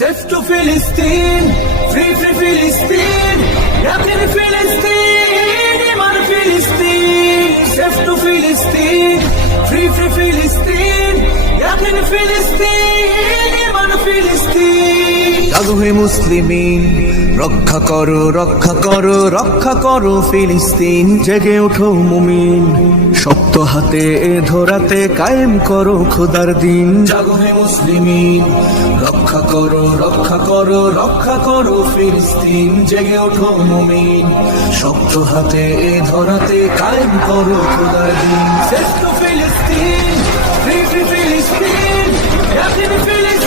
Safe to Philistine, free Philistine, yakin Philistine, iman Philistine. Safe to Philistine, free Philistine, yakin Philistine, iman Philistine. জাগো হে মুসলিমিন, রক্ষা করো রক্ষা করো রক্ষা করো ফিলিস্তিন। জেগে ওঠো মুমিন, শক্ত হাতে এ ধরাতে কায়েম করো খোদার দিন। জাগো হে মুসলিমিন, রক্ষা করো রক্ষা করো রক্ষা করো ফিলিস্তিন। জেগে ওঠো মুমিন, শক্ত হাতে এ ধরাতে কায়েম করো খোদার দিন। Safe to Philistine, free Philistine, yakin Philistine.